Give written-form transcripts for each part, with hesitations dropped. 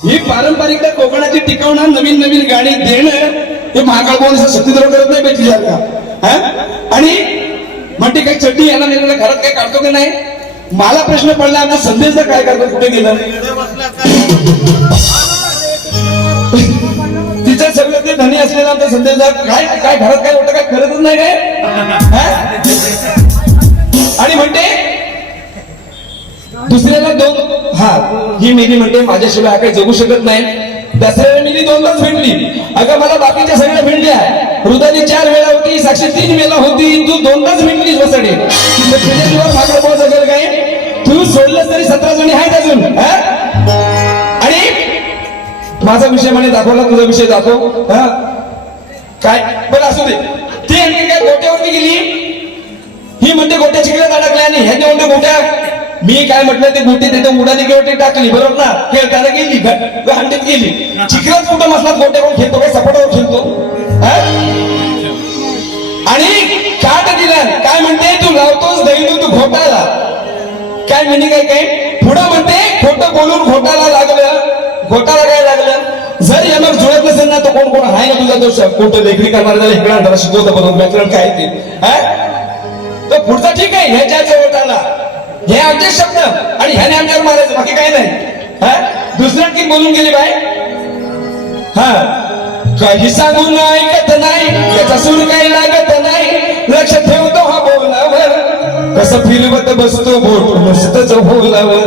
ही पारंपरिकता कोकणाची टिकवणं, नवीन नवीन गाणी देणं, हे महाकाळ बोल सत्यद्रोह करत नाही पाहिजे का? आणि म्हणते काही चड्डी यांना नेलेलं घरात काय काढतो की नाही. मला प्रश्न पडला आता संदेशचा काय करतो, कुठे गेलं? तिचं सगळं ते धनी असलेला आमचा संदेशचा काय काय घरात काय होतं काय करतच नाही काय. आणि म्हणते दुसऱ्याला दोन ही मेली म्हणते माझ्याशिवाय काही जगू शकत नाही. दसऱ्याला मेली दोनदाच भेटली. अगं मला बाकीच्या सगळ्या भेटल्या. हृदयाची 4 वेळा होती, साक्षी 3 वेळा होती, तू दोनदाच भेटलीस बसडे. तुझ्या जीवन माझा बोल जगल काय? तू सोडलंस तरी 17 जणी आहेत अजून. आणि माझा विषय म्हणे दाखवला, तुझा विषय दाखव. काय बरं असू दे. ती आणखी काय गोट्यावरती गेली. ही म्हणते गोट्या चिखल्यात अडकल्या आणि ह्याने म्हणते गोट्या. मी काय म्हटलं ते गोटी तिथे उडाली गेवटी टाकली बरोबर ना. खेळताना गेली हंडीत गेली. चिखलाच कुठं मसलात गोट्यावर खेळतो काय सपाटावर खेळतो. आणि काट दिला. काय म्हणते तू लावतोस दैनू तू घोटाला. काय म्हणे काय काय पुढं म्हणते खोटं बोलून घोटाला लागलं. घोटाला काय लागलं. जर यानं जुळत नसेल ना तो कोण कोण आहे ना तुझा दोष. खोटं लेखणी करणार झालं इकडे जरा शिकवतं बरोबर व्याकरण काय ते. तो पुढचा ठीक आहे ह्याच्या घोटाला हे आमचे शब्द आणि ह्याने आमच्यावर मारायचं बाकी काही नाही. दुसऱ्या की बोलून गेली बाय. काही सांगून ऐकत नाही याचा सूर काही लागत नाही. लक्ष ठेवतो हा बोलावर कसं फिरवत बसतो बोट मस्तच बोलावर.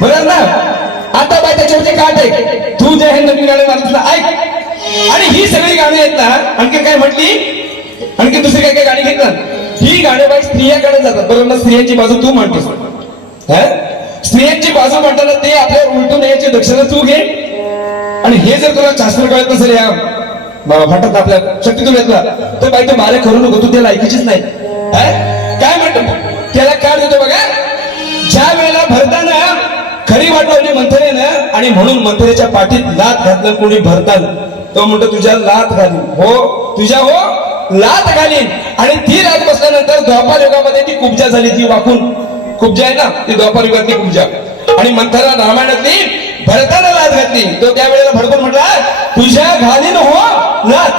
बरोबर ना. आता बाय त्याच्यावरती काट आहे. तू जे हे नवीन गाणे मारत ऐक. आणि ही सगळी गाणी आहेत ना. आणखी काय म्हटली आणखी दुसरी काय काय गाणी घेतात. ही गाणी बाई स्त्रियाकडे जातात बरोबर ना. स्त्रियांची बाजू तू म्हणतेस. स्त्रियांची बाजू म्हणताना ते आपल्यावर उलटून यायची दक्षता तू घे. आणि हे जर तुला शास्त्र कळत नसेल या म्हणतात आपल्या शक्तीतून येतला तर बाई तू मारे करू नको. तू त्या लायकीचीच नाही. काय म्हणतो त्याला काढ देतो बघा. ज्या वेळेला भरताना खरी वाटवली मंथरेनं आणि म्हणून मंथरेच्या पाठीत लात घातलं कोणी भरताना. तो म्हणतो तुझ्या लात घालू हो तुझ्या हो लात घालीन. आणि ती लात बसल्यानंतर द्वापार युगामध्ये ती कुब्जा झाली. ती वाकून कुब्जा आहे ना ती द्वापार युगातली कुब्जा. आणि मंथरा रामायणातली भरताना लात घातली. तो त्यावेळेला भडकून म्हटला तुझ्या घालीन हो लात.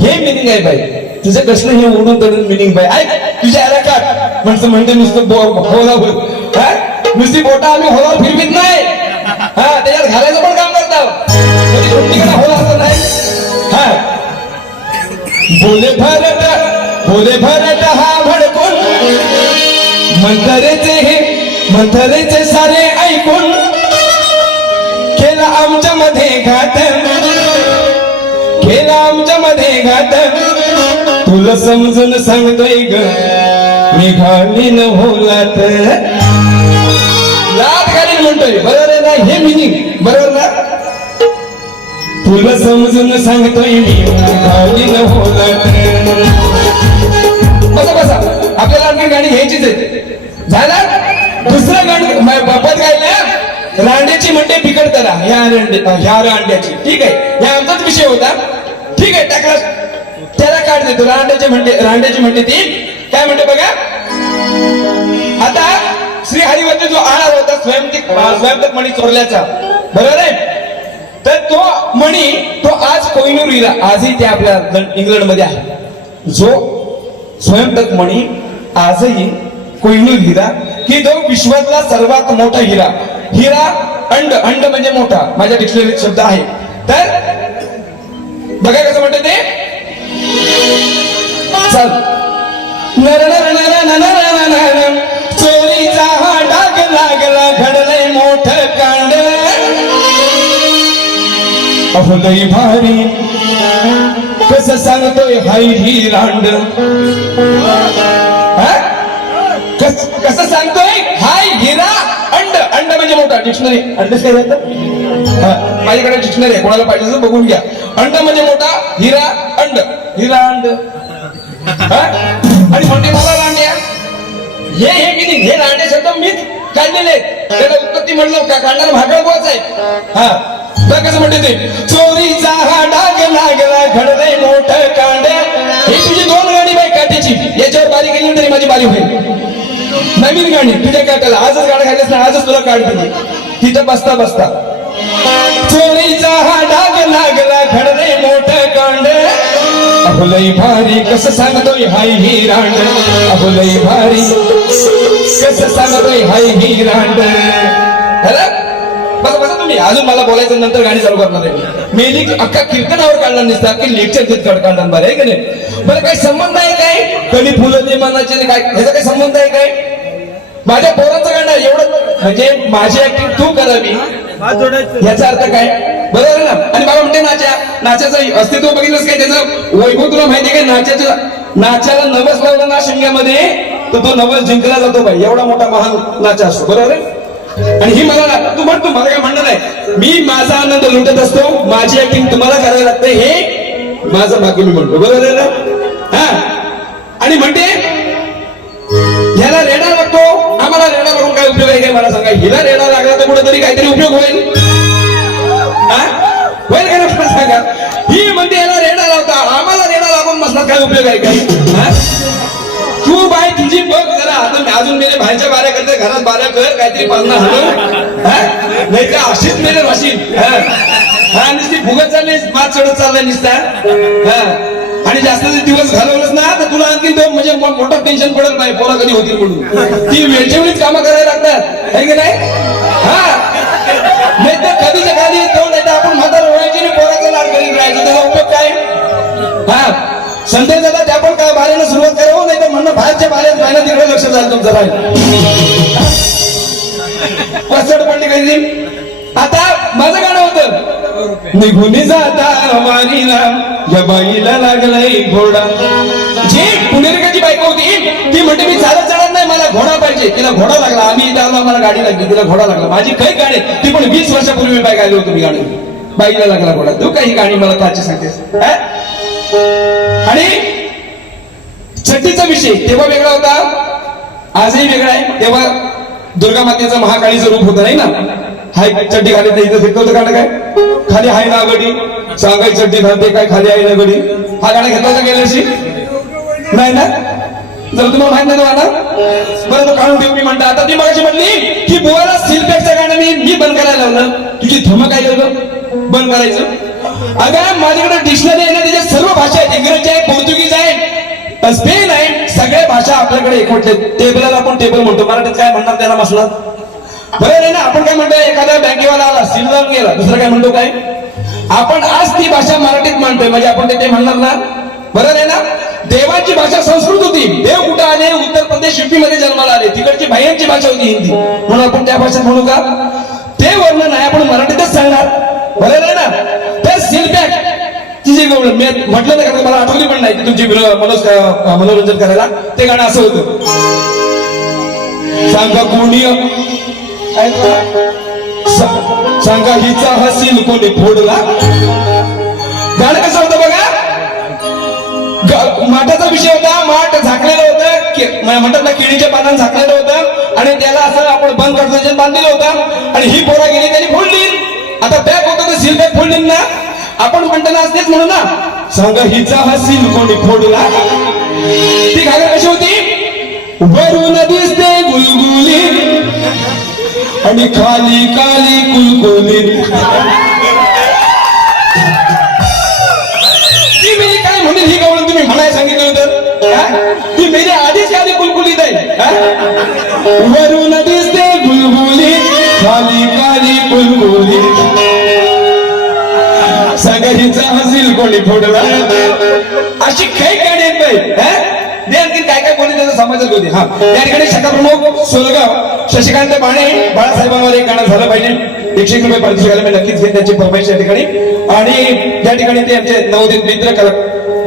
हे मिनिंग आहे बाई. तुझं कसलं हे ओढून तडून मिनिंग बाई. ऐक तुझ्या याला काट म्हणतं म्हणते नुसतं होला बोल. नुसती बोटा आम्ही होला फिरवीत नाही. त्याच्यात घालायचं पण काम करतात. होला असं नाही. बोले भरत हा भडकून मंथरेचे सारे ऐकून केला आमच्या मध्ये घात तुला समजून सांगतोय ग मी घालीन होलात. लात घालीन म्हणतोय बरोबर आहे ना. हे मिनिंग बरोबर ना. तुला समजून सांगतोय मी घालीन होलात. बसा आपल्याला आणखी गाणी घ्यायचीच आहे. झालं दुसरं गाणी बापात गायला रांड्याची म्हणते बिकट त्याला ह्या रांड्याची. ठीक आहे ह्या आमचाच विषय होता. ठीक आहे टाकला त्याला काढ देतो. रांड्याची म्हणते ती काय म्हणते बघा. आता श्री हरिवरती जो आळा होता स्वयंतक मणी चोरल्याचा बरोबर आहे. तर तो मणी तो आज कोहिनूर हिरा आजही ते आपल्या इंग्लंड मध्ये आहे. जो स्वयंतक मणी आजही कोहिनूर हिरा की जो विश्वातला सर्वात मोठा हिरा. हिरा अंड म्हणजे मोठा माझ्या डिक्शनरीत शब्द आहे. तर बघा कसं म्हणते ते. चल नर नर नर नर नर चोरीचा हा डाग लागला घडलंय मोठं कांड. अहो लई भारी कसं सांगतोय हाय ही रांड. कसं सांगतोय हाय हिरा अंड म्हणजे मोठा. डिक्शनरी अंड काय जातं माझ्याकडे डिक्शनरी आहे कोणाला पाहिजे बघून घ्या. अंड म्हणजे मोठा हिरा अंड आणि म्हणते मला रांड्या. हे मिनिंग हे रांड्या शब्द मीच काढलेले. त्याला उत्पत्ती म्हणलं का काढणारा भागळ बोच आहे. कसं म्हणते ते चोरीचा हा डाग लागला घडलंय मोठं कांड. ही तुझी 2 गाणी बाई काठीची. याच्यावर बारी केली तरी माझी बारी होईल. नवीन गाणी तुझ्या काटाला आजच गाणं घालायचं ना आजच तुला काढ दिली. तिथं बसता बसता चोरीचा हा डाग लागला घडले मोठं कांड अबलई भारी कसं सांगतोय हाय ही रांड अबलई भारी कसं सांगतोय हाय ही रांड. बस बस तुम्ही अजून मला बोलायचं नंतर गाणी चालू करणार आहे. मेली अख्खा कीर्तनावर काढला नसता की लेक्चर देत काढणार बरं आहे का नाही. बरं काही संबंध आहे काय कधी फुलं ते मनाचे काय ह्याचा काही संबंध आहे काय. माझ्या पोराचं गाणं एवढं म्हणजे माझी ऍक्टिंग तू करावी याचा अर्थ काय बरोबर आहे ना. आणि बाबा म्हणते नाच्याचं अस्तित्व बघितलंच काय त्याचं वैभव तुला माहिती आहे काय. नाच्याला नवस लावला ना शिंग्यामध्ये तर तो नवस जिंकला जातो बाई. एवढा मोठा महान नाचा असतो बरोबर आहे. आणि ही मला तू म्हणतो मला काय म्हणणं नाही. मी माझा आनंद लुटत असतो. माझी ऍक्टिंग तुम्हाला करायला लागते हे माझं भाग्य मी म्हणतो बरोबर आहे ना. हा आणि म्हणते ह्याला रेडा लागतो आम्हाला रेडा लागून काय उपयोग आहे काय मला सांगा. हिला रेडा लागला तर कुठेतरी काहीतरी उपयोग होईल होईल काय ना सांगा. ही म्हणते याला रेडा लावता आम्हाला रेडा लागून बसणार काय उपयोग आहे काय. तू बाय तुझी बघ जरा आता अजून मेले बाहेरच्या बाऱ्या करते घरात बाऱ्या कर काहीतरी पालना हलव नाही का अशीच मेले वाशील हा नुसती फुगत चालली मात चढत चाललाय नुसता. आणि जास्त दिवस घालवलंच ना तर तुला आणखी तो म्हणजे मोठं टेन्शन पडत नाही पोरा कधी होतील म्हणून. ती वेळच्यावेळीच कामं करायला लागतात आहे की नाही. हा नाही तर कधीच्या खाली येतो नाही तर आपण म्हातार व्हायची आणि पोराचा लाड करीत राहायचं त्याचा उपयोग काय. हा संदेश दादा त्या पण काय बाऱ्यानं सुरुवात करावं नाही तर म्हणणं बाहेरच्या बाऱ्यात बाहेर तिकडे लक्ष जाईल तुमचं बाहेर पसड पडली काही. आता माझं गाणं होतं निघून जाता वारीला या बाईला लागलाय घोडा. जी पुणेरकाची बायको होती ती म्हणते मी चालत चालत नाही मला घोडा पाहिजे. तिला घोडा लागला आम्ही इथे आलो आम्हाला गाडी लागली तिला घोडा लागला. माझी काही गाडी ती पण 20 वर्षापूर्वी मी बाईक आलो होतो मी गाडी बाईला लागला घोडा. तू काही गाणी मला काची सांगतेस. आणि छठीचा विषय तेव्हा वेगळा होता आजही वेगळा आहे. तेव्हा दुर्गा मातेचं महाकाळीचं रूप होतं नाही ना. हाय चड्डी घालत नाही इथं होतं गाणं काय खाली हाय ना गडी सांगाय चड्डी घालते काय खाली आहे ना गडी. हा गाणं घेतला होता गेल्याशी नाही ना जर तुम्हाला माहित नाही गाणं बरं तो काढून ठेव मी म्हणता. आता ती मगाशी म्हणली की बुवाला सिलपॅकचं गाणं मी बंद करायला लावलं. तुझी धमक काय झालं बंद करायचं. अगं माझ्याकडे डिक्शनरी आहे ना त्याच्या सर्व भाषा आहेत. इंग्रजी आहे पोर्तुगीज आहे स्पेन आहे सगळ्या भाषा आपल्याकडे एकवटले. टेबलला आपण टेबल म्हणतो मराठीत काय म्हणणार त्याला मसला बरं नाही ना. आपण काय म्हणतो एखाद्या बँकेवाला आला सील लावून गेला दुसरं काय म्हणतो काय आपण आज ती भाषा मराठीत म्हणतोय म्हणजे आपण ते म्हणणार ना बरं आहे ना. देवाची भाषा संस्कृत होती. देव कुठं आले उत्तर प्रदेश युपी मध्ये जन्माला आले तिकडची बाह्यांची भाषा होती हिंदी म्हणून आपण त्या भाषेत म्हणू का ते वर्णन आहे आपण मराठीतच सांगणार बरं आहे ना. ते सीलपॅक तिचे म्हटलं नाही का मला आठवली पण नाही तुमची मनोरंजन करायला. ते गाणं असं होतं सांगा कोणी सांगा हिचा हसील कोणी फोडला. गाणं कसं होतं बघा माठाचा विषय होता. माठ झाकलेलं होतं म्हणतात ना केळीच्या पानानं झाकलेलं होतं आणि त्याला असं आपण बंद करतो बांधलेलं होतं आणि ही पोरा गेली त्यांनी फोडली. आता पॅक होतं ते सील पॅक फोडली ना आपण म्हणताना असतेच म्हणून ना सांगा हिचा हसील कोणी फोडला. ती घागर कशी होती वरून दिसते गुलगुली आणि खाली काली कुलकुली. ती मेरी काय म्हणेल ही गवळण तुम्ही म्हणायला सांगितलं होतं ती मेरी आधीच खाली कुलकुलीत आहे. वरून दिसते गुलगुली खाली काली कुलकुली सगळीचा हसील कोणी फोडला. अशी काही गाणी आहेत बाई आणखी काय काय कोणी त्याचा समाजात होते. हा त्या ठिकाणी शाखा प्रमुख सोलगाव शशिकांत बाणे बाळासाहेबांवर एक गाणं झालं पाहिजे. 101 रुपये पारितोषिक मी नक्कीच घेईन त्यांची फरमाईश या ठिकाणी. आणि त्या ठिकाणी ते आमचे नवोदित मित्र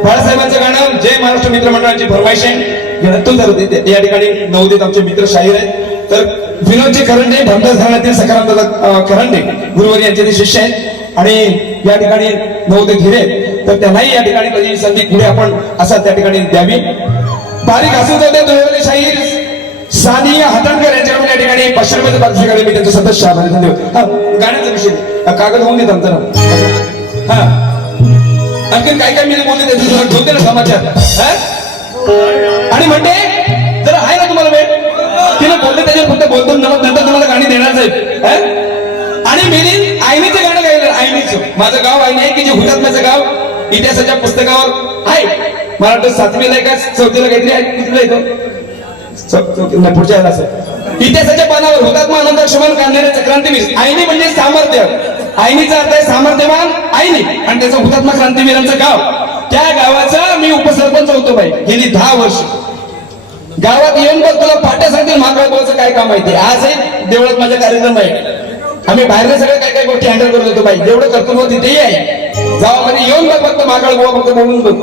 बाळासाहेबांचं गाणं जय महाराष्ट्र मित्र मंडळाची फरमाईश आहे तो जर या ठिकाणी नवोदित आमचे मित्र शाहीर आहेत. तर विनोदजी खरंडे भमदास घराण्यातील सकारात्मक खरंडे गुरुवारी यांचे ते शिष्य आहेत आणि या ठिकाणी नवोदित हिरे तर त्यांनाही या ठिकाणी कधी संधी पुढे आपण असं त्या ठिकाणी द्यावी. बारीक हसून जाते दोन शाहीर सानिया हटणकर यांच्याकडून या ठिकाणी 500 रुपये पारितोषिक मी त्यांचं सदस्य आभारी धन्यवाद. हा गाण्याचा विषय कागद होऊन देत आमचं. हा आणखी काय काय मी बोलते त्याचं जरा ठेवते ना समाचार. आणि म्हणते जरा आहे ना तुम्हाला वेळ तिला बोलते त्याच्यावर फक्त बोलतो नंतर तुम्हाला गाणी देणार आहे. आणि मिलिंद आईनीचं गाणं गायलं. आईनीचं माझं गाव आईने आहे की जे हुतात्म्याचं गाव इतिहासाच्या पुस्तकावर आहे. मला वाटतं 7वीला आहे का 4थीला काहीतरी आहे. कितीला येतो पुढच्या वेळेला असं इतिहासाच्या पानावर हुतात्मा आनंद लक्ष्मण काढणारे क्रांतीवीर. आईनी म्हणजे सामर्थ्य. आईनीचा अर्थ आहे सामर्थ्यवान आईनी आणि त्याचं हुतात्मा क्रांतीवीरांचं गाव. त्या गावाचा मी उपसरपंच होतो बाई गेली 10 वर्ष. गावात येऊन बघ तुला पाट्या सांगतील महाकाळबाचं काय काम माहिती. आजही देवळात माझा कार्यक्रम आहे. आम्ही बाहेरले सगळे काय काय गोष्टी हँडल करत होतो बाई. जेवढं कर्तव्य तिथेही आहे. गावामध्ये येऊन बघ फक्त महाकाळ बाबा फक्त बोलून बघ.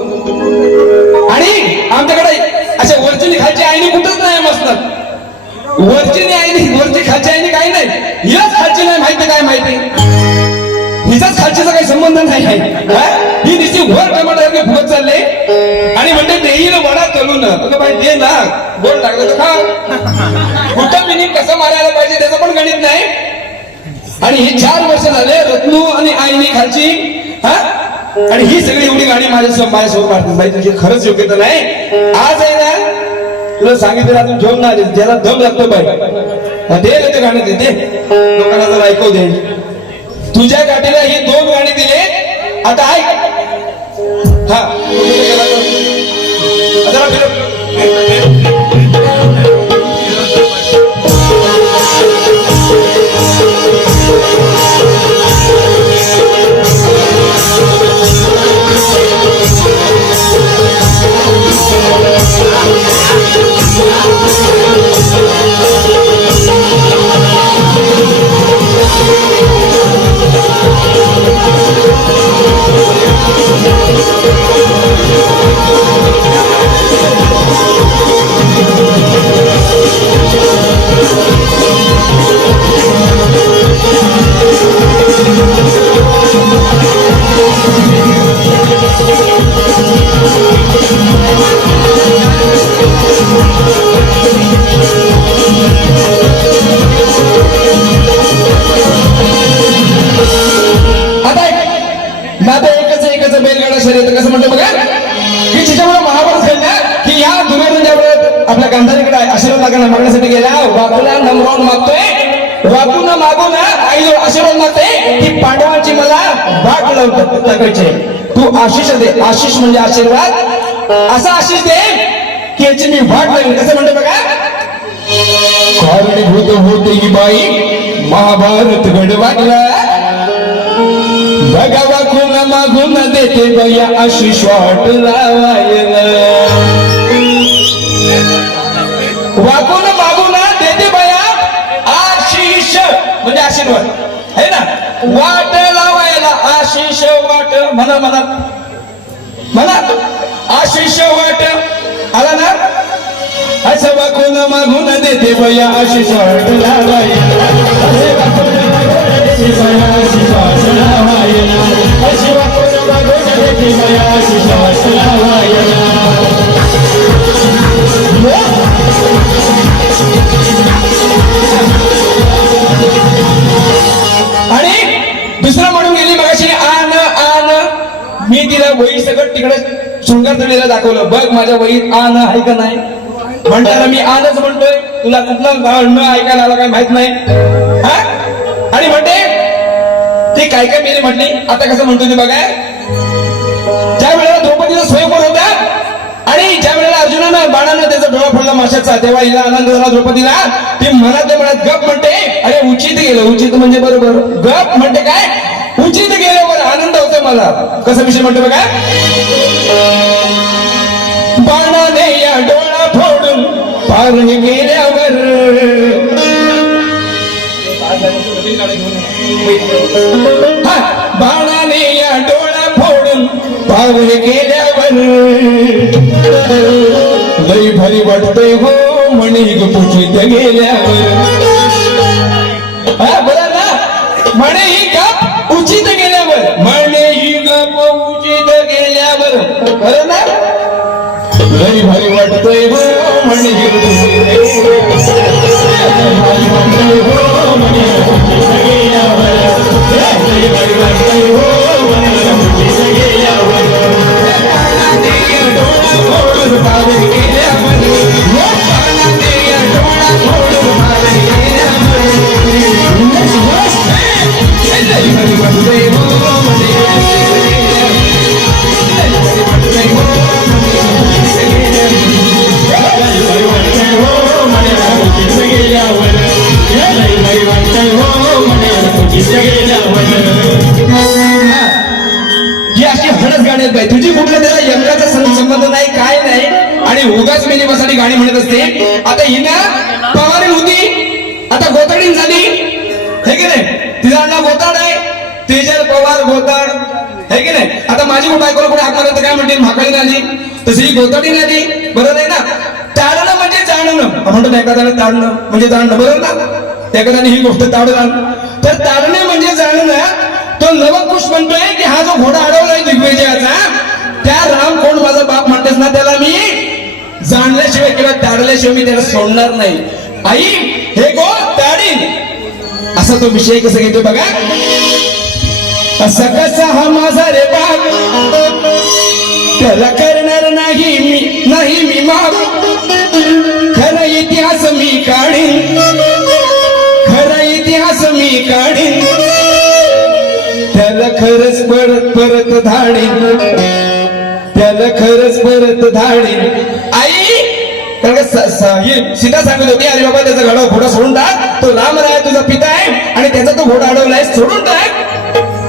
आणि आमच्याकडे अशा वरची खालची आईनी कुठंच नाही मसणार. वरची आईनी वरची खालची आईनी काही नाही. हिलाच खालची नाही माहिती काय माहिती. हिचाच खालचीचा काही संबंध नाही आहे. ही नुसती वर टमाटर फुगत चालले आणि म्हणते देईल वडा तळून. बाई दे ना गोड लागलं तर खा. कुठं मिनिट कसं मारायला पाहिजे त्याचं पण गणित नाही. आणि हे 4 वर्ष झाले रत्नू आणि आईनी खालची. आणि ही सगळी एवढी गाणी माझ्यासोबत मारतात. बाई तुझी खरंच योग्यता नाही. आज आहे ना तुला सांगितलं अजून झोम ना ज्याला दम लागतो बाई दे ते गाणी दे लोकांना जरा ऐकव दे. तुझ्या गाठीला ही 2 गाणी दिले. आता ऐक. हा जरा बैलगाडा शर्यत कसं म्हणतो बघा की जिच्यामुळे महाभारत घडलं की या दुर्योधन ज्यावेळेस आपल्या गांधारीकडे आशीर्वाद मागण्यासाठी गेला. वाकूला नमरावून मागतोय. वाकून मागून आईजवळ आशीर्वाद मागतोय की पांडवांची मला वाट लावायची. तू आशिष दे. आशिष म्हणजे आशीर्वाद. असा आशिष दे की याची मी वाट लावेन. कसं म्हणतो बघा कारणीभूत होते ही बाई महाभारत घडवायला. बघावा कोण मागून देते बया आशिष वाट लावायला. वाकून मागून देते बया आशिष म्हणजे आशीर्वाद आहे ना. वाट लावायला आशिष वाट म्हणा म्हणा म्हणा आशिष वाट आला ना. असं वाकून मागून देते बया आशिष वाट लावायला. आणि दुसरं म्हणून गेली मगाशी आन आन. मी तिला वही सगळं तिकडे शृंगारतळीला दाखवलं. बघ माझ्या वहीत आन आहे का नाही. म्हणताना मी आनच म्हणतोय. तुला कुठलं न ऐकायला आला काय माहित नाही. आणि म्हणते ती काय काय मेरी म्हटली. आता कसं म्हणतो ते बघा. ज्या वेळेला द्रौपदीचा स्वयंवर होता आणि ज्या वेळेला अर्जुनानं बाणानं त्याचा डोळा फोडला माशाचा तेव्हा हिला आनंद झाला द्रौपदीला. ती मनात म्हणत गप म्हणते अरे उचित गेलं. उचित म्हणजे बरोबर. गप म्हणते काय उचित गेल्यावर आनंद होतो मला. कसं विषय म्हणतो बघा. बाणाने या डोळा फोडून पार गेल्यावर बाणाने या डोळा फोडून पार गेल्यावर लई भारी वाटतंय हो म्हणे पुचित गेल्यावर. बरं ना म्हणे ही गप उचित गेल्यावर. म्हणे ही गप उचित गेल्यावर. बरं ना लई भारी वाटतंय हो म्हणे नाहीत बाई. तुझी कुठला त्याला यमकाचा संबंध नाही, काय नाही. आणि उगाच मेली बसाडी गाणी म्हणत असते. आता हिना पवारी होती, आता गोताडीन झाली, हे की नाही. तिचा नाव गोताड आहे, तेजल पवार गोताड, हे की नाही. आता माझी कुठं बायकोला कुठे हाक मारत काय म्हणते, म्हाकाळी आली तशी ही गोताडी आली, बरोबर आहे ना. टाळणं म्हणजे जाणणं म्हणतो ना, एखाद्याने ताडणं म्हणजे जाणणं, बरोबर ना. एखाद्याने ही गोष्ट ताडणं, तर ताडणे म्हणजे जाणणं. तो लवकुश म्हणतोय की हा जो घोडा अडवलाय दिग्विजयाचा, त्या राम कोण माझा बाप म्हणतेस ना, त्याला मी जाणल्याशिवाय किंवा ताडल्याशिवाय मी त्याला सोडणार नाही. आई हे गो ताडीन, असा तो विषय कसा घेतो बघा. असा कसा हा माझा रे बाप, त्याला करणार नाही मी माफ. खरा इतिहास मी काढीन, खरा इतिहास मी काढीन, त्याला खरंच परत धाडीन, त्याला खरंच परत धाडीन. आई कारण सीता सांगत होती, अरे बाबा त्याचा घोडा सोडून टाक, तो राम राय तुझा पिता आहे आणि त्याचा तो घोडा अडवलाय, सोडून टाक.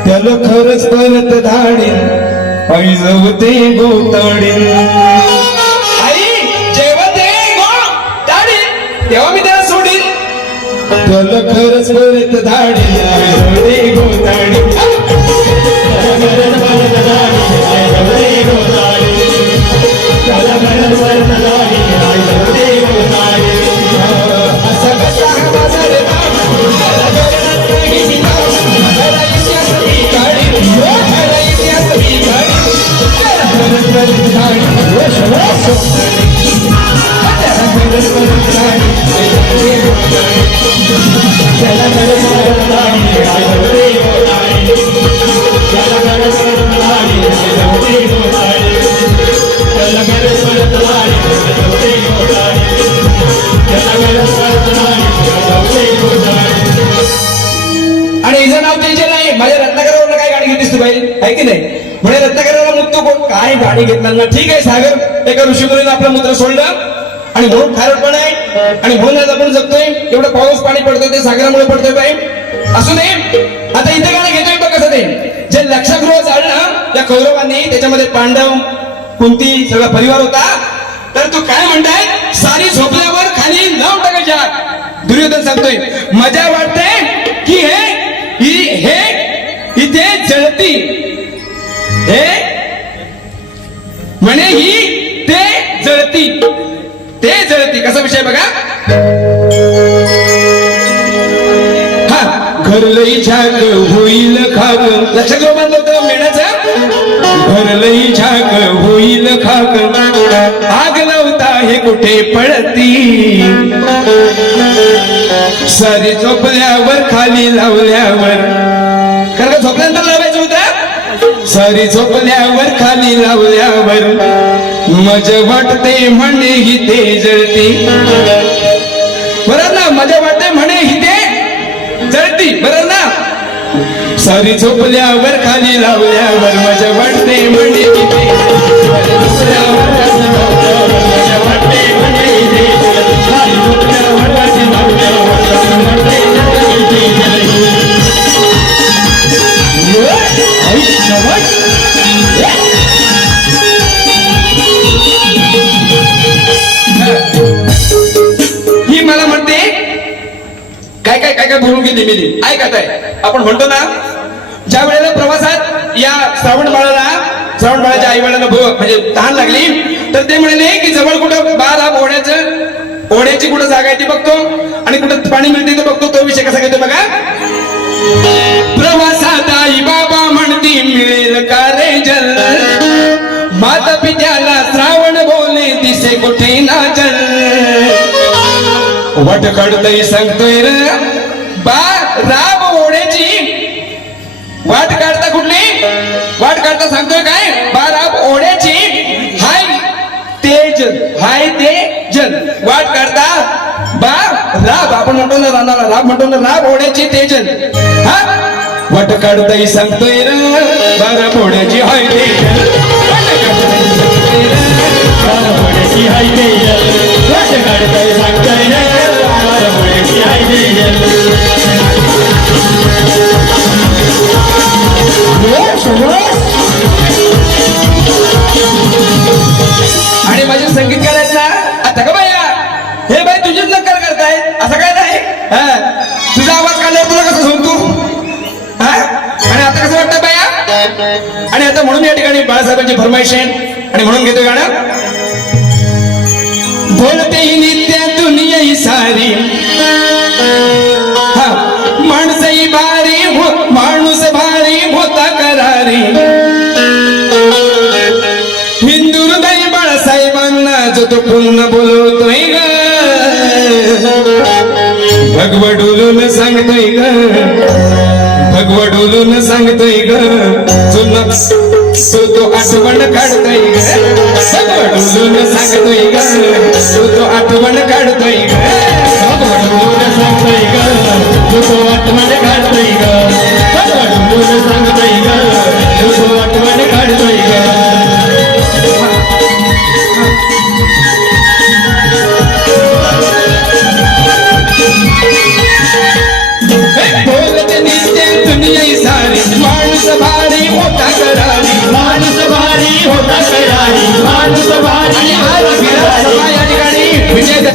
त्याला खरंच परत धाडीन, आई जवते गोताडीन. आई जेव्हा ते गोताडीन तेव्हा मी त्याला सोडीन, त्याला खरंच परत धाडीन, आई जवते गोताडीन. आणि हिचं नाव तेजल नाही. माझ्या रत्नाकरवरनं काय गाडी घेतेस तू बाई, आहे की नाही. म्हणजे रत्नाकरला मुक्त कोण काय गाडी घेतणार ना. ठीक आहे सागर, एका ऋषीमुनीनं आपलं मूत्र सोडलं आणि म्हणून खारट पण आहे आणि म्हणून आज आपण जगतोय. एवढं पाऊस पाणी पडतोय ते सागरामुळे पडतोय बाई, असू दे. आता इथे गाणं घेतोय बघ कसं ते. जे लक्षगृह जाळलं त्या कौरवांनी, त्याच्यामध्ये पांडव कुंती सगळा परिवार होता. तर तू काय म्हणताय, सारी झोपल्यावर खाली नाव टाकायच्या. दुर्योधन सांगतोय मजा वाटते की हे इथे जळती, हे म्हणे ही ते जळती, ते जळती. कसा विषय बघा. हा घरलई झाक होईल खाक, लक्षात घेऊ बांधलं होतं मेणाचं. घरलई झाक होईल खाक, आग लावता हे कुठे पडती, सारी झोपल्यावर खाली लावल्यावर. कारण का झोपल्यानंतर लावायचं होतं. सारी झोपल्यावर खाली लावल्यावर मजा वाटते म्हणे ही ते जळती. बरोबर ना, मजा वाटते म्हणे ही ते जळती, बरोबर ना. सारी झोपल्यावर खाली लावल्यावर मजा वाटते म्हणे ही ते, झोपल्यावर मजा वाटते म्हणे ही ते, सारी झोपल्यावर खाली लावल्यावर मजा वाटते म्हणे ही ते. ही मला म्हणते काय काय काय काय बोलून गेली मिली. ऐकत आहे आपण म्हणतो ना, ज्या वेळेला प्रवासात या श्रावण बाळाच्या आई वडिलांना म्हणजे तहान लागली, तर ते म्हणाले की जवळ कुठं बाळ हा ओढ्याची कुठं जागा आहे ती बघतो आणि कुठं पाणी मिळते ते बघतो. तो विषय कसा घेतो बघा. प्रवासात आई बाबा म्हणती मिळेल का रे जल, माता पित्याला श्रावण बोले दिसे कुठे ना जल. वाट काढतय सांगतोय रे बा राब ओढ्याची, वाट काढता कुठली वाट काढता सांगतोय काय, बा राब ओढ्याची, हाय ते जल, हाय ते जल. वाट काढता बा राब, आपण म्हणतो ना रानाला राब म्हणतो ना, राब ओढ्याची ते जल. हा वाट काढताय सांगतोय रे बारा पोड्याची हाय ते जल, वाट काढताय सांगतोय रे बारा पोड्याची हाय ते जल, वाट काढताय सांगतोय रे बारा पोड्याची हाय ते जल. आणि आता म्हणून या ठिकाणी बाळासाहेबांची फरमाईश आहे आणि म्हणून घेतोय गाणं. बोलते ही नित्या दुनिया ही सारी, हा माणसही भारी माणूस भारी होता करारी. हिंदू हृदय बाळासाहेबांना जो तो पुन्हा बोलवतोय ग, भगवा डोलून सांगतोय ग, भगवा डोलून सांगतोय ग, चुना तो आठवण काढतोय ग, भगवा डोलून सांगतोय ग, तो आठवण काढतोय.